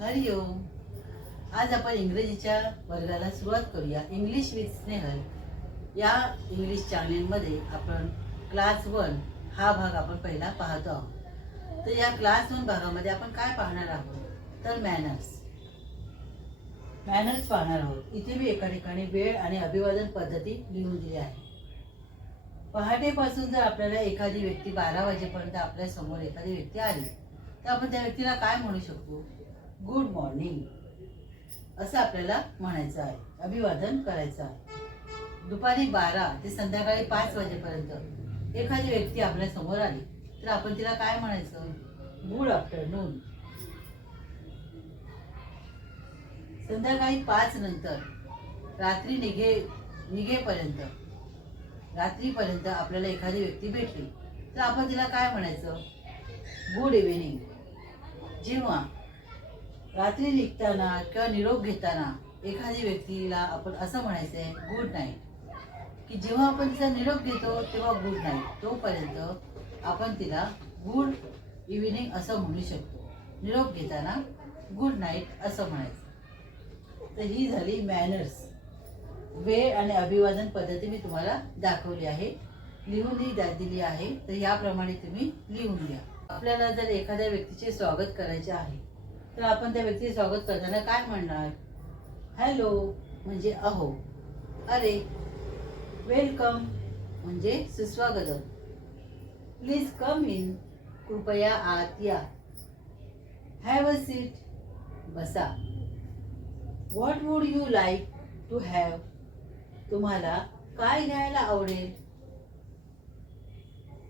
हरिओम. आज आपण इंग्रजीच्या वर्गाला सुरुवात करूया. इंग्लिश विथ स्नेहल या इंग्लिश चॅनलमध्ये आपण क्लास 1 हा भाग आपण पहिला पाहतो आहोत. तर या क्लास 1 भागामध्ये आपण काय पाहणार आहोत तर मॅनर्स पाहणार आहोत. इथे मी एका ठिकाणी वेळ आणि अभिवादन पद्धती लिहून दिली आहे. पहाटेपासून जर आपल्याला एखादी व्यक्ती 12 वाजेपर्यंत आपल्या समोर एखादी व्यक्ती आली तर आपण त्या व्यक्तीला काय म्हणू शकतो? गुड मॉर्निंग असं आपल्याला म्हणायचं आहे, अभिवादन करायचं आहे. दुपारी 12 ते संध्याकाळी 5 वाजेपर्यंत एखादी व्यक्ती आपल्या समोर आली तर आपण तिला काय म्हणायचं? Good afternoon. संध्याकाळी 5 नंतर रात्री रात्रीपर्यंत आपल्याला एखादी व्यक्ती भेटली तर आपण तिला काय म्हणायचं? Good evening. जेव्हा रात्री निघताना किंवा निरोप घेताना एखादी व्यक्तीला आपण असं म्हणायचं आहे गुड नाईट, की जेव्हा आपण तिचा निरोप घेतो तेव्हा गुड नाईट, तोपर्यंत आपण तिला गुड इव्हिनिंग असं म्हणू शकतो. निरोप घेताना गुड नाईट असं म्हणायचं. तर ही झाली मॅनर्स. वेळ आणि अभिवादन पद्धती मी तुम्हाला दाखवली आहे, लिहूनही दिली आहे. तर याप्रमाणे तुम्ही लिहून घ्या. आपल्याला जर एखाद्या व्यक्तीचे स्वागत करायचे आहे तर आपण त्या व्यक्तीचे स्वागत करताना काय म्हणणार? हॅलो म्हणजे अहो, अरे, वेलकम म्हणजे सुस्वागतम, प्लीज कम इन कृपया आत या, हॅव अ सीट बसा, what would you like to have तुम्हाला काय घ्यायला आवडेल.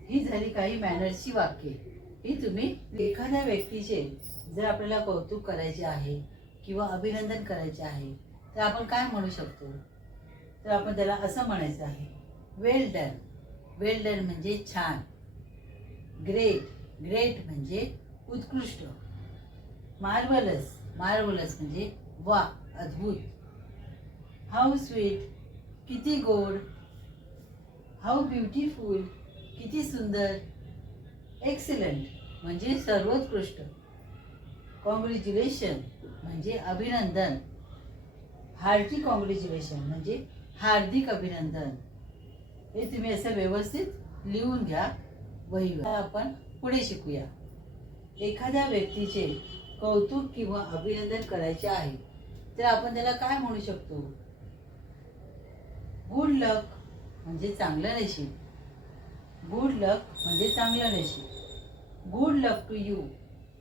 ही झाली काही मॅनर्सची वाक्ये. ही तुम्ही एखाद्या व्यक्तीचे जर आपल्याला कौतुक करायचे आहे किंवा अभिनंदन करायचे आहे तर आपण काय म्हणू शकतो? तर आपण त्याला असं म्हणायचं आहे वेल डन. वेल डन म्हणजे छान. ग्रेट म्हणजे उत्कृष्ट. मार्वलस म्हणजे वा, अद्भुत. हाऊ स्वीट किती गोड. हाऊ ब्युटिफुल किती सुंदर. एक्सलंट म्हणजे सर्वोत्कृष्ट. कॉंग्रॅच्युलेशन म्हणजे अभिनंदन. हार्टी कॉंग्रॅच्युलेशन म्हणजे हार्दिक अभिनंदन. हे तुम्ही असं व्यवस्थित लिहून घ्या वहीवर. आपण पुढे शिकूया. एखाद्या व्यक्तीचे कौतुक किंवा अभिनंदन करायचे आहे तर आपण त्याला काय म्हणू शकतो? गुड लक म्हणजे चांगलं नशीब. गुड लक म्हणजे चांगलं नशीब. गुड लक टू यू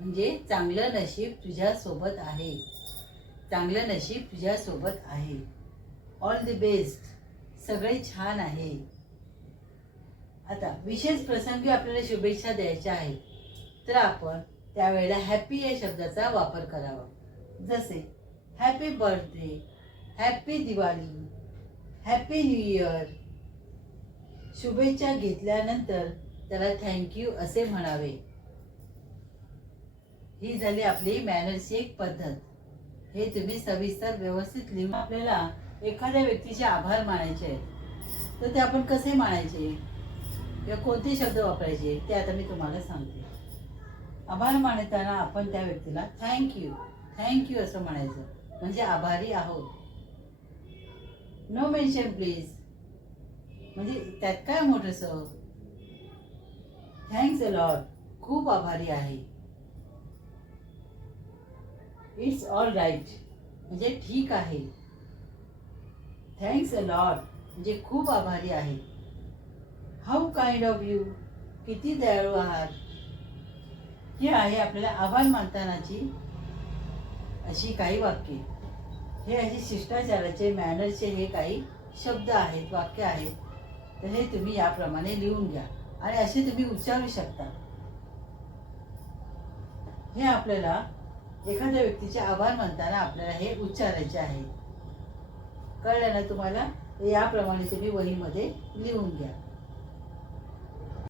म्हणजे चांगलं नशीब तुझ्या सोबत आहे. चांगलं नशीब तुझ्या सोबत आहे. ऑल द बेस्ट सगळे छान आहे. आता विशेष प्रसंगी आपल्याला शुभेच्छा द्यायच्या आहेत तर आपण त्यावेळेला हॅपी या शब्दाचा वापर करावा. जसे happy birthday, happy Diwali, happy new year. शुभेच्छा घेतल्यानंतर त्याला थँक्यू असे म्हणावे. ही झाली आपली मॅनर्सची एक पद्धत. हे तुम्ही सविस्तर व्यवस्थित लिहून. आपल्याला एखाद्या व्यक्तीचे आभार मानायचे आहेत तर ते आपण कसे मानायचे किंवा कोणते शब्द वापरायचे ते आता मी तुम्हाला सांगते. आभार मानताना आपण त्या व्यक्तीला थँक्यू असं म्हणायचं, म्हणजे आभारी आहोत. नो मेन्शन प्लीज म्हणजे त्यात काय मोठंसं. थँक्स अ लॉट खूप आभारी आहे. इट्स ऑल राईट म्हणजे ठीक आहे. थँक्स अ लॉट म्हणजे खूप आभारी आहे. हाऊ काइंड ऑफ यू किती दयाळू आहात. ही आहे आपल्याला आभार मानतानाची अशी काही वाक्ये. हे असे शिष्टाचाराचे मॅनरचे हे काही शब्द आहेत, वाक्य आहेत. तर हे तुम्ही याप्रमाणे लिहून घ्या आणि असे तुम्ही उच्चारू शकता. हे आपल्याला एखाद्या व्यक्तीचे आभार मानताना आपल्याला हे उच्चारायचे आहे. कळलं ना तुम्हाला? याप्रमाणे तुम्ही वहीमध्ये लिहून घ्या.